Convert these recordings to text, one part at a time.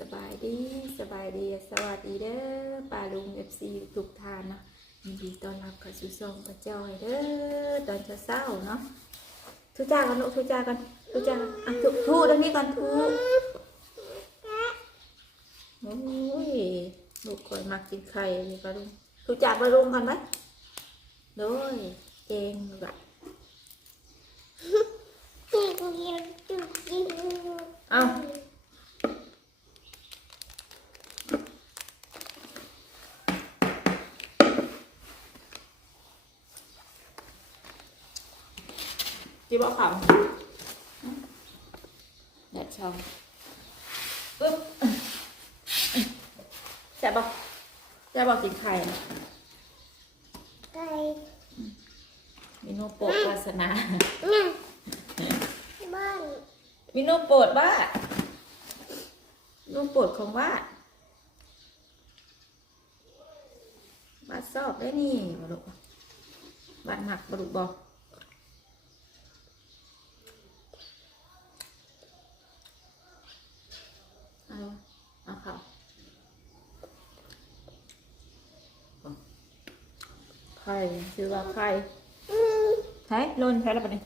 สบายดีสบายดีสวัสดีเด้อป้าลุงเอฟซีทุกทานเนาะยินดีต้อนรับเข้าสู่ช่องป้าจอยเด้อตอนเช้าๆเนาะทุจ้ากันลูกทุจ้ากันทุจ้ากันอะทุทุตรงนี้ก่อนทุโอ้ยลูกคอยมักกินไข่เลยป้าลุงทุจ้าป้าลุงกันไหมโดยเก่งลูกอะเอา บอกขำแดดช่องปึ๊บแซ่บบอกแซ่บบอกกินไข่นะเมนูโปรดวาสนาเมนูโปรดบ้าเมนูโปรดของว่าบาดซอบได้นี่บลุกบาดหมักบลุกบอก เอาเอาค่ะไข่ชื่อว่าไข่ใช่โดนใช่แล้วปะเนี่ย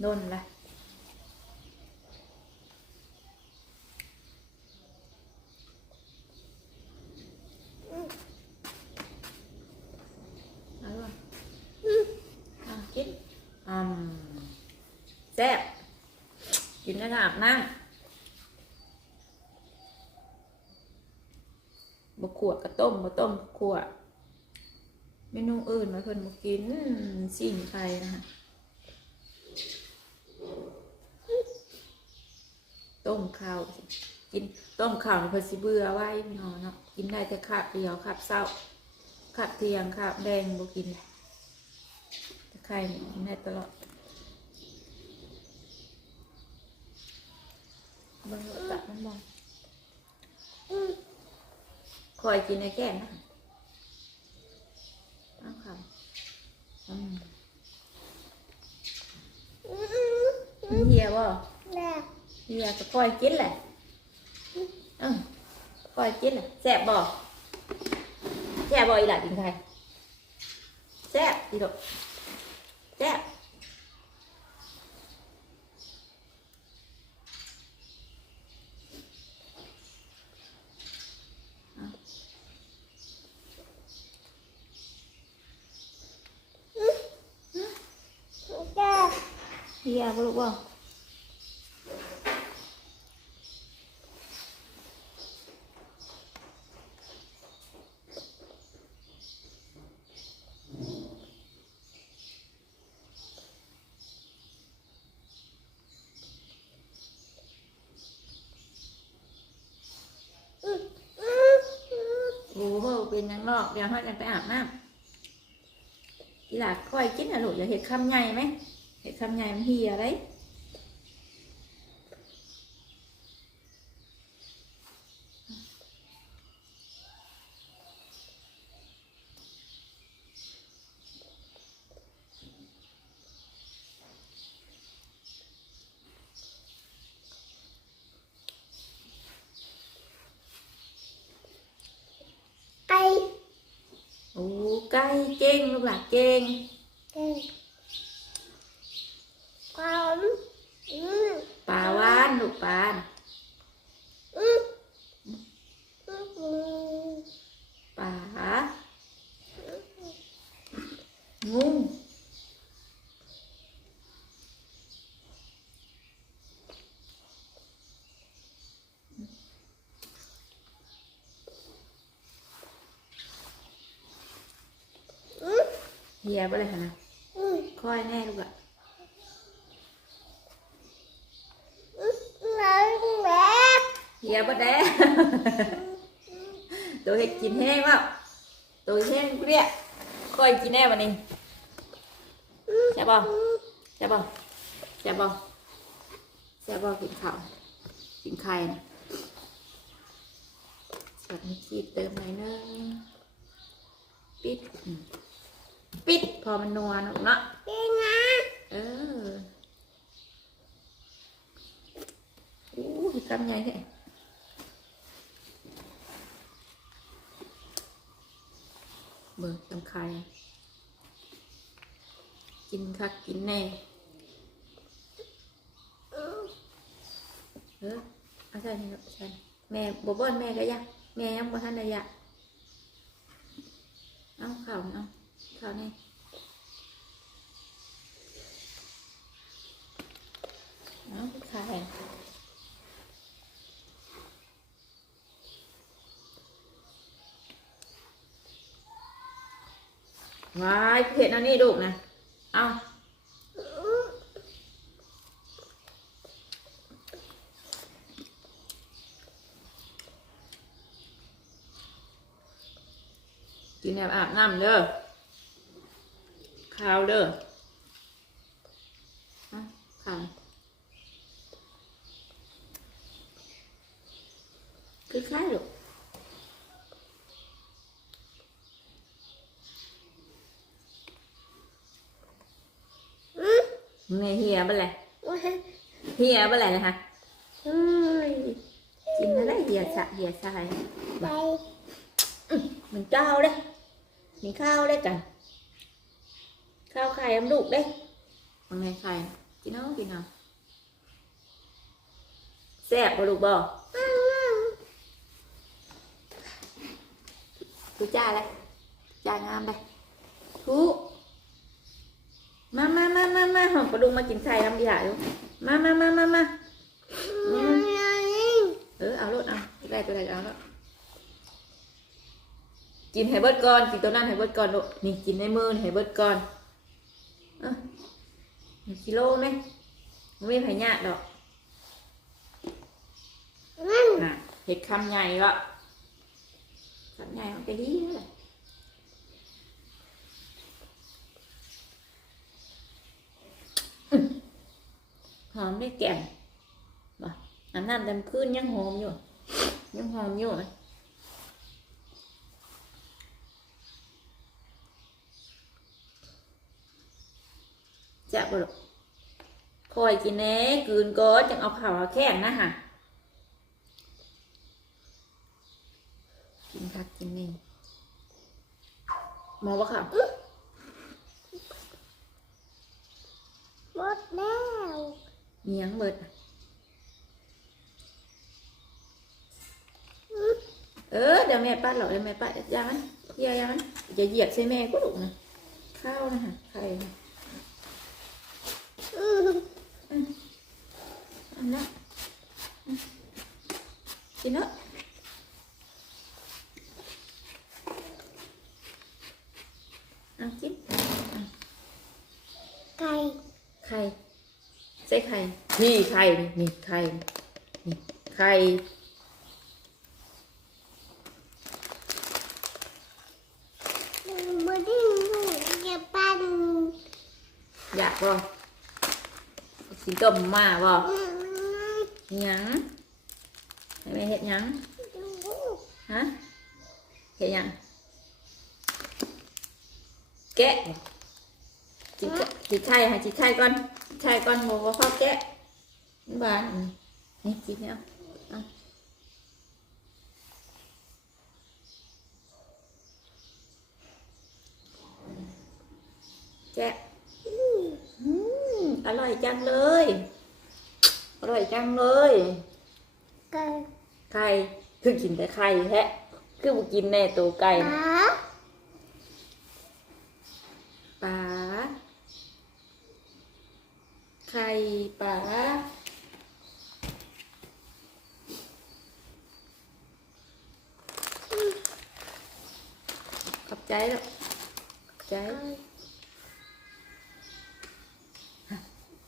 โดนเล่ะอะกินอืมแซ่บกินแล้วอาบน้ำ บะขวดกระ ต้มบะต้มขวดเมนูอื่นมาเพิ่นมากินสิ่งไข่นะคะต้มข้าวกินต้มข้าวเพิ่นสิเบื่อไว้พี่น้องเนาะกินได้แต่คาบเดียวคาบเศร้าคาบเทียงคาบแดงบ่กินแต่ไข่กินได้ตลอดบางตัดมันมอง คอยกินในแก้มนะเอาค่ะอืมเฮียบ่เฮียก็คอยกินแหละเออคอยกินแหละแซ่บบ่แซ่บบ่อีหล่ะกินใครแซ่บอีดอกแซ่บ เฮียบ่ลูกบ่โอ้โหเป็นหยังนอกเดี๋ยวเฮาจะไปอาบน้ำอีหล่ะคอยกินน่ะลูกอย่าเห็ดคำใหญ่ไหม เห็ดคำใหญ่มันเฮียเลย โอ้ไก่เก่งลูกหลานเก่งปลาวานลูกปลาปลางูเฮียบ่เลยค่ะนะคอยแน่ลูกอะเฮียบ่ได้ตัวเห็ดกินแห้งแล้วตัวแห้งเปรี้ยคอยกินแน่วันนี้ใช่ป่ะใช่ป่ะใช่ป่ะใช่ป่ะกินข้าวกินไข่นะสักนิดขีดเติมหน่อยนึงปิดอืม ปิดพอมันนัวนูเนาะปิดนะเออโอู้กำไงเนี่ยเบิกตึงใครกินคักกินแน่เออเอาจารย์อใช่รย์แม่บบเบิ้ลแม่ก็ยังแม่ยังบ่ทานได้ยะเอาข่าวเนาะ ข้าวนี่เอาขายวายเผ็ดเอันนี้ลูกนะเอากินแบบอาบน้ำเด้อข้าวเด้อเอาข้าวคือคล้ายลูกมึงไงเฮี ยเป็นไรเฮียเป็นไรนะคะเฮ้ยกินอะไรเฮียสะเฮียสายมันเจ้าเด้มีข้าวได้กันข้าวไข่อำลูกเด้มึงไงไข่กินเอากินเอาแซ่บบ่ลูกบ่ทุจ้าเลยจ้างามเลยทุ มามามามามาหอมกระดุงมากินไข่ลำดีหาอยู่มามามามามาอืมเออเอาลูกเอาได้ตัวใดก็เอาลูกกินให้เบิดก่อนกินตัวนั้นให้เบิดก่อนลูกนี่กินในมือนี่ให้เบิดก่อนเอะมีกิโลไหมไม่มีไผยากดอกน่ะเห็ดคำใหญ่ก็คำใหญ่มันไปดีเลย อมได้แก่นบ่อันนั้นเต็มพื้นยังหอมอยู่ ยังหอมอยู่เลยจะบ่ลูกคอยกินแน่กืนก็จังเอาข่าวเอาแค่นนะฮะกินคักกินนี่มองว่าค่ะหมดแล้ว เมียงเบิดอะเออเดี๋ยวแม่ปัดหรอกเดี๋ยวแม่ปัดยามันเฮียยามันอย่าเหยียบใส่แม่ก็ดุนะข้าวนะฮะไข่นะอืมอันนั้นอืมกินเนอะเอากินไก่ไข่ ใส่ไข่นี่ไข่นี่นี่ไข่นี่ไข่บไดิ้งลูจะปั้นอยากบ่กินต้มมาบ่หยังให้แม่เฮ็ดหยังฮะเฮ็ดหยังแกะบ่จิกจิกไข่ให้จิกไข่ก่อน จิกไข่ก่อนบ่บ่พอแกะมันบานอืมนี่กินเนี่ยเอาแกะอืมอืมอร่อยจังเลย อร่อยจังเลย ไก่ไข่คือกินแต่ไข่แฮะ คือบุกินแน่ตัวไก่ ห นะ มา ปลาไข่ปลาขอบใจแล้วขอบใจ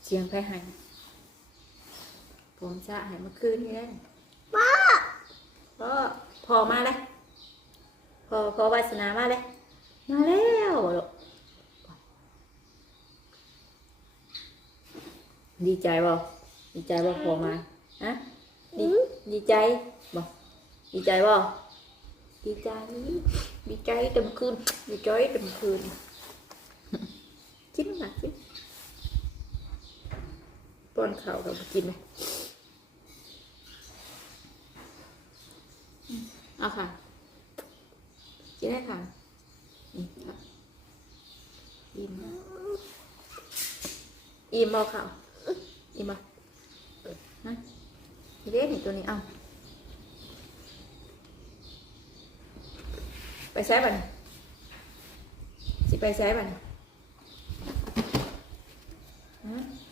เสียงไปหายผมจะหายเมื่อคืนนี้ได้ป้าพ่อพอมาเลยพอพอวาสนามาเลยมาแล้วลูกดีใจบ่ดีใจบ่พอมาฮะดีดีใจบ่ดีใจบ่ดีใจดีใจเต็มคืนดีใจเต็มคืนกินมากิน ป้อนข้าวกับกินไหมเอาค่ะ กินได้ค่ะนี่ครับอิ่มอิ่มบ่ข้าวอิ่มบ่นะนี่เด็นี่ตัวนี้เอาไปใช้บัดนสิไปใช้บัดนฮะมา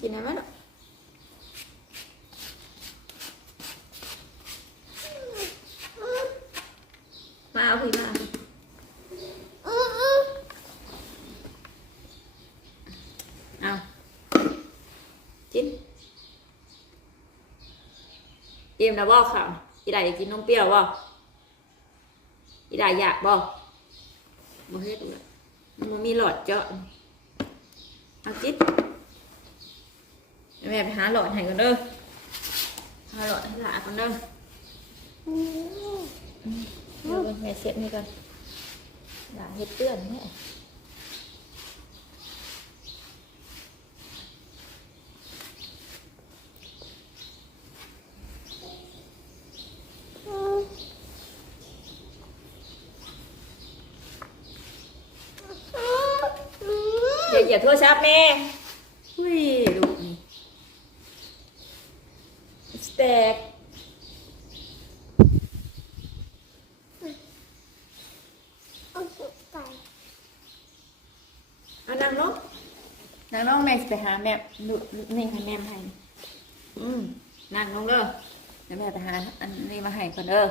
กินอะไรไหมล่ะมาเอาพี่มาเอาพี่อืมอืมเอกินอิ่มนะบ่ข้าวอีได้อยากกินนมเปรี้ยวบ่อีได้อยากบ่บ่เฮ็ดเลยมันมีหลอดเจาะเอาจิต แม่ไปหาหลอดให้ก่อนเด้อหาหลอดให้หลานก่อนเด้ออืมเดี๋ยวแม่เช็ดนี่ก่อนหลานเฮ็ดเปื้อนแม่อืมอืมอย่าอย่าโทษชับแม่อุ้ยลูกนี่สแต็ก เอาไป เอานั่งลงนั่งลงแม่สิไปหา แม่ดูนี่ให้แม่มาให้อืมนั่งลงเด้อเดี๋ยวแม่ไปหาอันนี้มาให้ก่อนเด้อ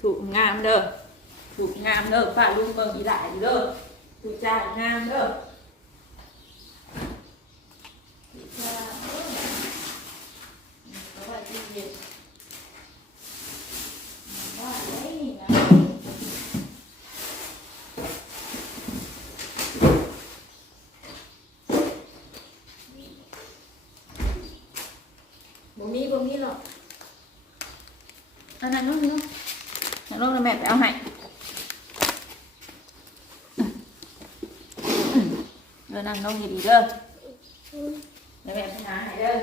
ถูกงามเด้อถูกงามเด้อป้าลุงเบิ่งอีหลายอยู่เด้อถูกจ้างามเด้อถูกจ้าเด้อเอาไว้ที่เย็นเอาไว้ไว้นี่นะ บ่มีบ่มีหรอกเอานั่งลงนั่งลงนั่งลงแล้วแม่ไปเอาให้ เดี๋ยวนั่งลงดีๆเด้ออืมเดี๋ยวแม่ไปหาให้เด้อ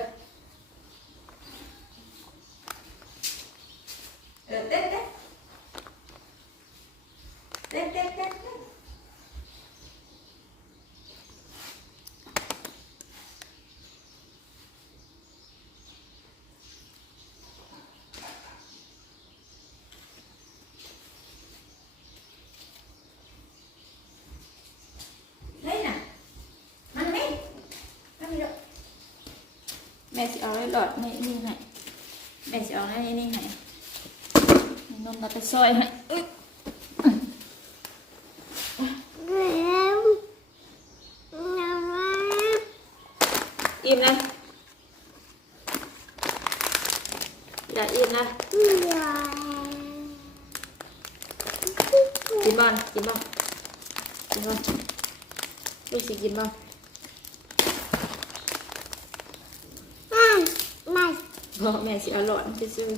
เออเต้นเต้นเต้นเต้นเต้นเต้นเฮ้ยน่ะมันไม่มันไม่เด้อ แม่สิเอาไว้หลอดนี่นี่ให้แม่สิเอาไว้นี่ให้นมเราไปซอยให้อึ๊บเร็วน้ำมันอิ่มนะอย่าอิ่มนะเหนื่อยกินบ้านกินบ้านกินบ้านลูกสิกินบ้าน อะมา พ่อแม่สิเอาหลอดมันไปซื้อ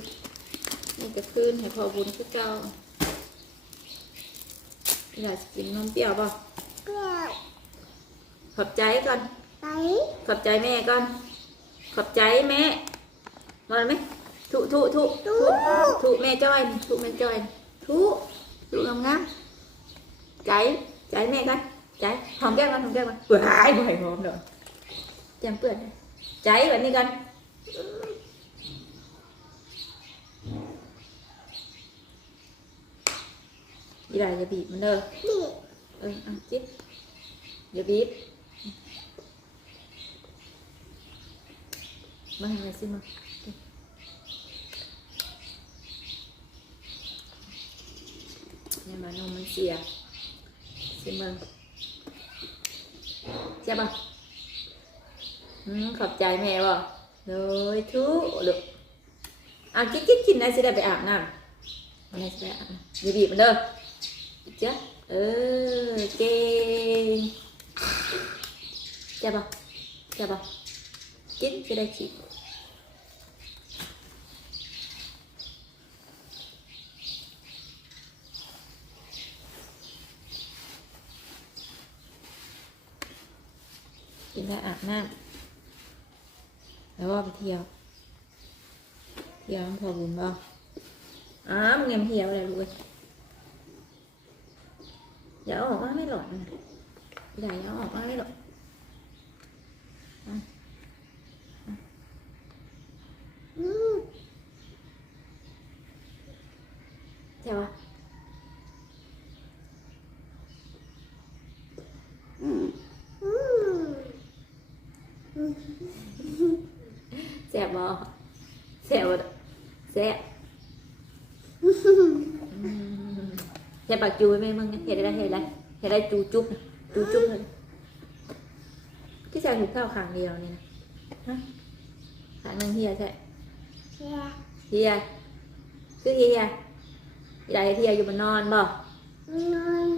นี่ก็คืนให้พ่อบุญคือเก่าอยากสิกินนมเปรี้ยวป่ะเปรี้ยวขอบใจก่อนไปขอบใจแม่ก่อน ขอบใจแม่นอนไหมทุทุทุทุทุแม่จ้อยนี่ทุแม่จ้อยนี่ทุทุงามงามใจใจแม่กันใจหอมแก้มกันหอมแก้มกันเปื่อยบ่อยหอมเด้อแจมเปื่อยใจแบบนี้กัน อีหลาอย่าบีบมันเด้อเอออะจิ๊บอย่าบีบมาให้ม่ซิมาเนี่ยมานมมันเสียซิมึงเจ็บป่ะอืมขอบใจแม่บ่เลยทุลูกอะกินกินกินนะสิได้ไปอาบน้ำอะไรสิได้อาบน้ำอย่าบีบมันเด้อ จ้ะเออเก่งเจ็บป่ะเจ็บป่ะกินจะได้ขี้กินไอย่าอออกมาไม่หลอดนอย่าอย่าออกมาไม่หลอด อืม ใช่ปะ อืมอืม แซ่บบ่แซ่บบ่แซ่บอืมแซ่บ ปากจูไหมมึงเนี่ยเห็ดอะไรเห็ดอะไรเห็ดอะไรจูจุ๊บจูจุ๊บเลยที่ใส่ถุงข้าขางเดียวนี่นะขางหนึงเฮียใช่เชียเฮียคือเฮียยายเฮียอยู่บนนอนบ่นอน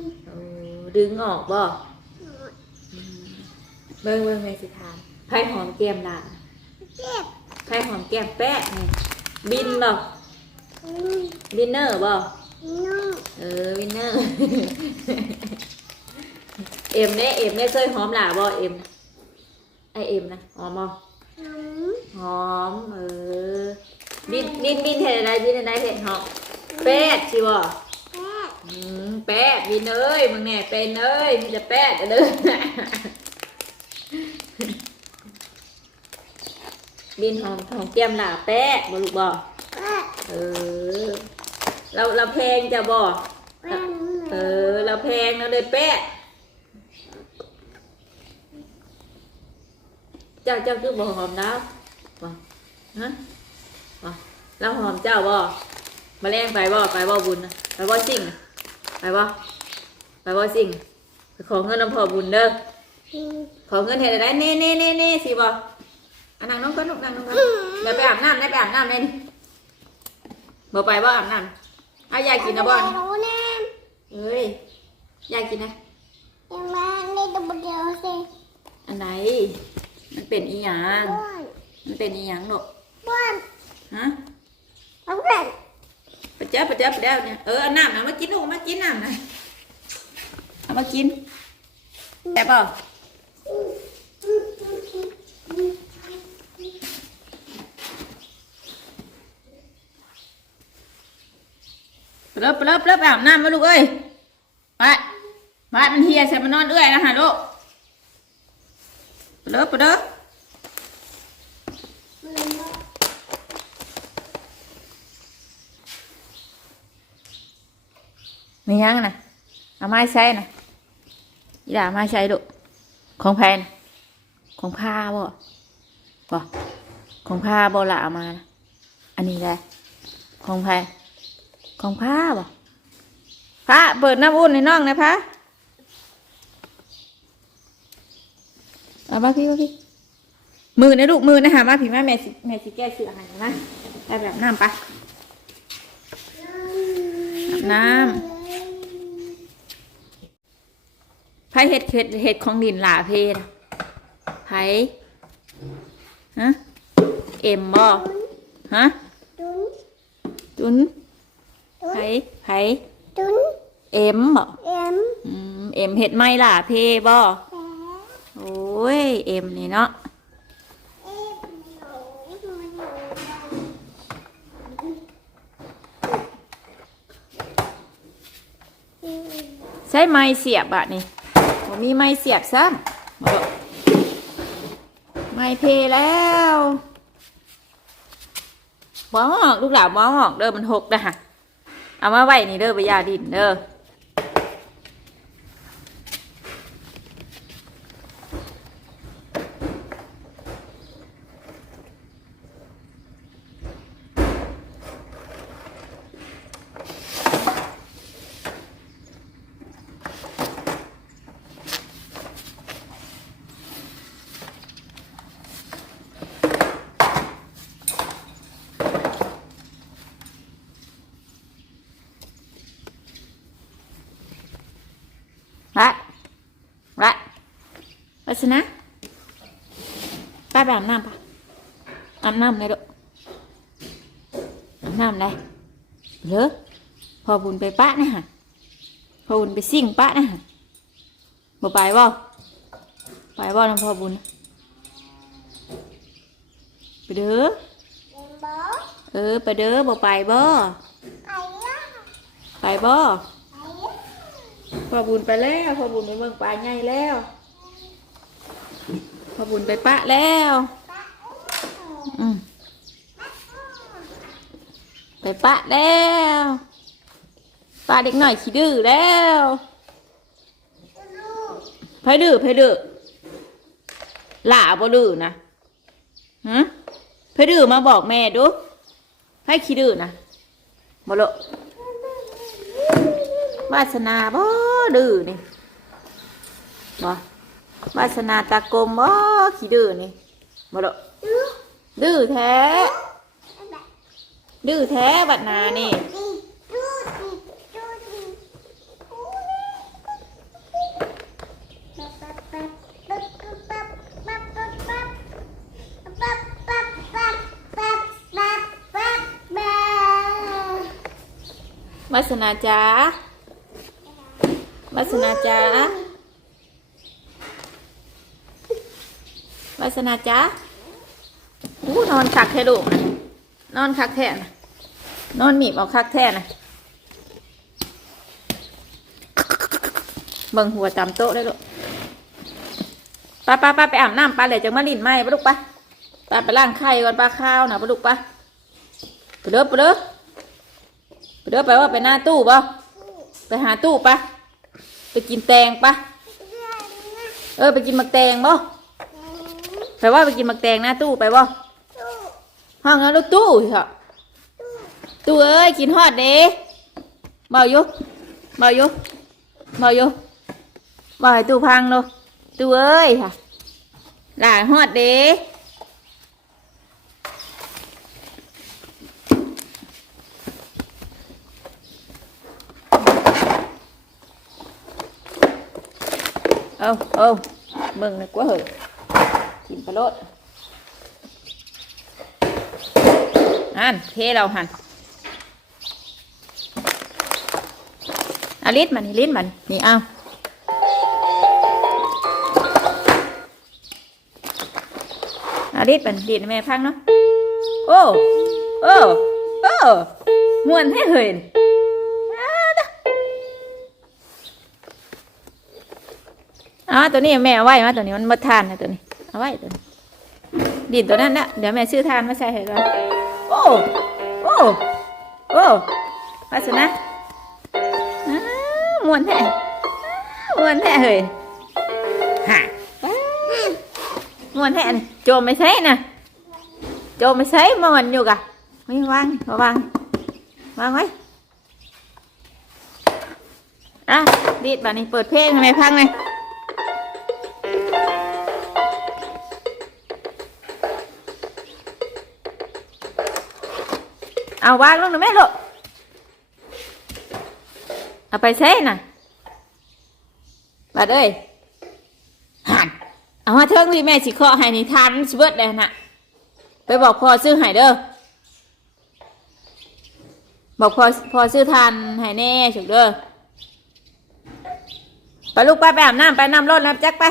ดึงออกบ่เบิ่งเบิ่งแม่สิทานไผ่หอมแก้มด่างเจ็บไผ่หอมแก้มแป๊ะนี่บินบ่อืมวินเนอร์บ่น้อ เออวินเนอร์ เอ็มเนี่ยเอ็มเนี่ยเคยหอมหล่าบ่เอ็มนะไอเอ็มนะหอมบ่น้องหอมเออบินบินบินเห็ดอะไรบินอะไรเห็ดหอมแป๊ดสิบ่แม่อืมแป๊ดบินเอ้ยมึงเนี่ยเป็นเอ้ยมีแต่แป๊ดเด้อบินหอมหอมแก้มหล่าแป๊ดบ่ลูกบ่แม่เออ เราเราแพงจะบ่แม่เออ เราแพงเราเลยแป๊ะเจ้าเจ้าคือบ่หอมแล้วบ่ฮะบ่เราหอมเจ้าบ่มาแรงไปบ่ไปบ่บุญนะไปบ่สิ่งน่ะไปบ่ไปบ่สิ่งไปขอเงินน้ำพ่อบุญเด้ออืมขอเงินเฮ็ดอะไรเน่เน่เน่เน่สิบ่อันนั่งน้องก็นุกนั่งน้องก็เดี๋ยวไปอาบน้ำได้ไปอาบน้ำได้นี่บ่ไปบ่อาบน้ำ อะอยากกินนะบ่นี่รู้แน่เอ้ยอยากกินนะยังมาเล่นตัวเดียวสิอันไหน มันเป็นอีหยังบ้านมันเป็นอีหยังหนกบ้านฮะเอาเล่นปะเจ้าปะเจ้าปะเจ้าเนี่ยเออเอาน้ำนะมากินลูกมากินน้ำนะเอามากินแต่เปล่าไป เลิฟไปเลิฟไปเลิฟไปอาบน้ำมาลูกเอ้ยไปไปมันเฮียใส่มันนอนเอื้อยนะฮะลูกเลิฟไปเลิฟมียังนะเอาไม้ใช้นะอีด่าไม้ใช้ดุของแพนของผ้าบ่บ่ของผ้าบ่ละเอามานะอันนี้แหละของแพน ของผ้าบ่พระเปิดน้ำอุ่นในน้องนะพระเอามาพี่มาพี่มือนะลูกมือนะหามาพี่แม่แม่สิแม่สิแก้เสือให้นะไปแบบน้ำไปน้ำไผเห็ดเห็ดเห็ดของดินหลาเพนไผฮะเอ็มบ่ฮะตุนจุน ไผไผตุ้นเอ็มบ่เอ็มอืมเอ็มเห็ดไม่หลาเพบ่แผลโอ้ยเอ็มนี่เนาะเอ็มหนูอืมใช้ไม้เสียบอะนี่บ่มีไม้เสียบซ้ำบ่ดอกไม้เพแล้วบ้องออกลูกหลานบ้องออกเด้อมันหกนะฮะ เอามาไว้นี่เด้อไปยาดินเด้อ ละละวัชนะไปไปอาบน้ำปะอาบน้ำเลยลูกอาบน้ำเลยเหรอพอบุญไปปะนะฮะพอบุญไปซิ่งปะนะฮะบ่ไปบ่ไปบ่น้ำพอบุญไปเด้อเอ็มบอสเออไปเด้อบ่ไปบ่ไอ้ย่าไปบ่ไอ้ย่า พอบุญไปแล้วพอบุญไปเมืองปลาใหญ่แล้วพอบุญไปปะแล้วอืมไปปะแล้วปลาเด็กหน่อยขี้ดื้อแล้วไผดื้อไผดื้อหล่าบ่ดื้อนะฮะไผดื้อมาบอกแม่ดูไผขี้ดื้อนะบ่โล วาสนาบ่ดื้อนี่บ่วาสนาตากลมบ่ขี้ดื้อนี่บ่ดอกดื้อแท้ ดื้อแท้บัดนานี่วาสนาจ๋า วาสนาจ๋าวาสนาจ๋าอู้นอนคักแท้ลูกนะนอนคักแท้นะนอนหนีบเอาคักแท้นะเบิ่งหัวตามโต๊ะได้ลูกป้าป้าป้าไปอาบน้ำป้าเลยจังมาลินไหมป้าลูกป้าป้าไปล้างไข่ก่อนป้าข้าวนะป้าลูกป้าไปเด้อไปเด้อไปเด้อไปว่าไปหน้าตู้ป่ะไปหาตู้ป่ะ กินแตงปะเออไปกินมักแตงบ่ไปว่าไปกินมักแตงน้าตู้ไปบ่ห้องนั้นลูกตู้เหรอตู้เอ้ยกินฮอดเด้เบาอยู่เบาอยู่เบาอยู่บาให้ตู้พังเนาะตู้เอ้ยค่ะหลายฮอดเด้ เอาเอาเบิ่งเลยกว่าเหอะกินปลาโลดอันเทเราหันอาลิ้นมันนี่ลิ้นมันนี่เอาอาลิ้นมันดีดให้แม่พังเนาะโอ้โอ้โอ้มวนให้เห็น อ๋อตัวนี้แม่เอาไว้มาตัวนี้มันมาทานนะตัวนี้เอาไว้ตัวนี้ดีดตัวนั้นนะเดี๋ยวแม่ซื้อทานมาใส่ให้ก่อนโอ้โอ้โอ้วาสนะอ้าวมวนแท้อ้าวมวนแท้เฮ้ยฮะอ้าวมวนแท้นี่โจมไม่ใช่นะโจมไม่ใช่มวนอยู่กะไม่วางมาวางวางไว้อะดีดบ่านี้เปิดเพลงให้แม่พังเล เอาวางลงหน่อยแม่ลูกเอาไปเซ่น่ะบาดเอ้ยหันเอามาเทิงพี่แม่สิเคาะให้นิทานมันสิเบิดเลยน่ะ ไปบอกพ่อซื้อให้เด้อบอกพ่อพ่อซื้อทานให้แน่ฉุกเด้อไปลูกไปไปอาบน้ำไปน้ำรถน้ำจักไป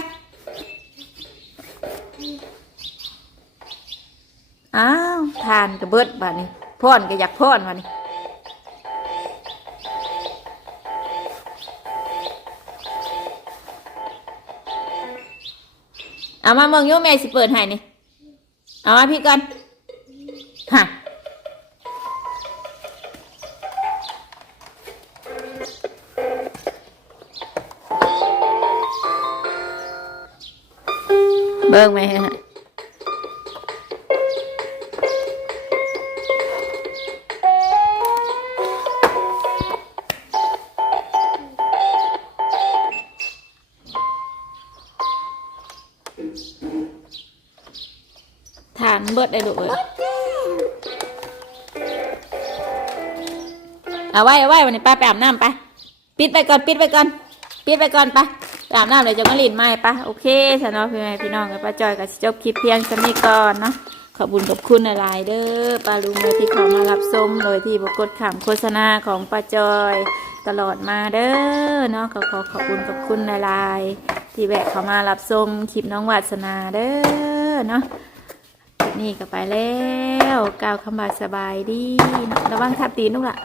อ้าวทานกระเบิดบาดนี้ พ่อนก็อยากพ่อนบาดนี้เอามาเมืองโยแม่สิเปิดให้นี่ เอามาพี่กันฮะเบิ่งไหมฮะ เบิดได้ลูกเอ้ยเอาไว้เอาไว้วันนี้ป้าไปอาบน้ำไปปิดไปก่อนปิดไปก่อนปิดไปก่อนไปไปอาบน้ำเลยจะมาลีนไม้ปะโอเคฉันเนาะพี่แม่พี่น้องกับป้าจอยกับจบคลิปเพียงสำนี้ก่อนเนาะขอบคุญขอบคุณหลายๆเด้อป้าลุงเลยที่เขามารับชมโดยที่บกดขำโฆษณาของป้าจอยตลอดมาเด้อเนาะขอขอขอบคุณขอบคุณหลายๆที่แวะเขามารับชมคลิปน้องวาสนาเด้อเนาะ นี่ก็ไปแล้วก้าวคำบาสบายดีระวังทับตีนลูกล่ะ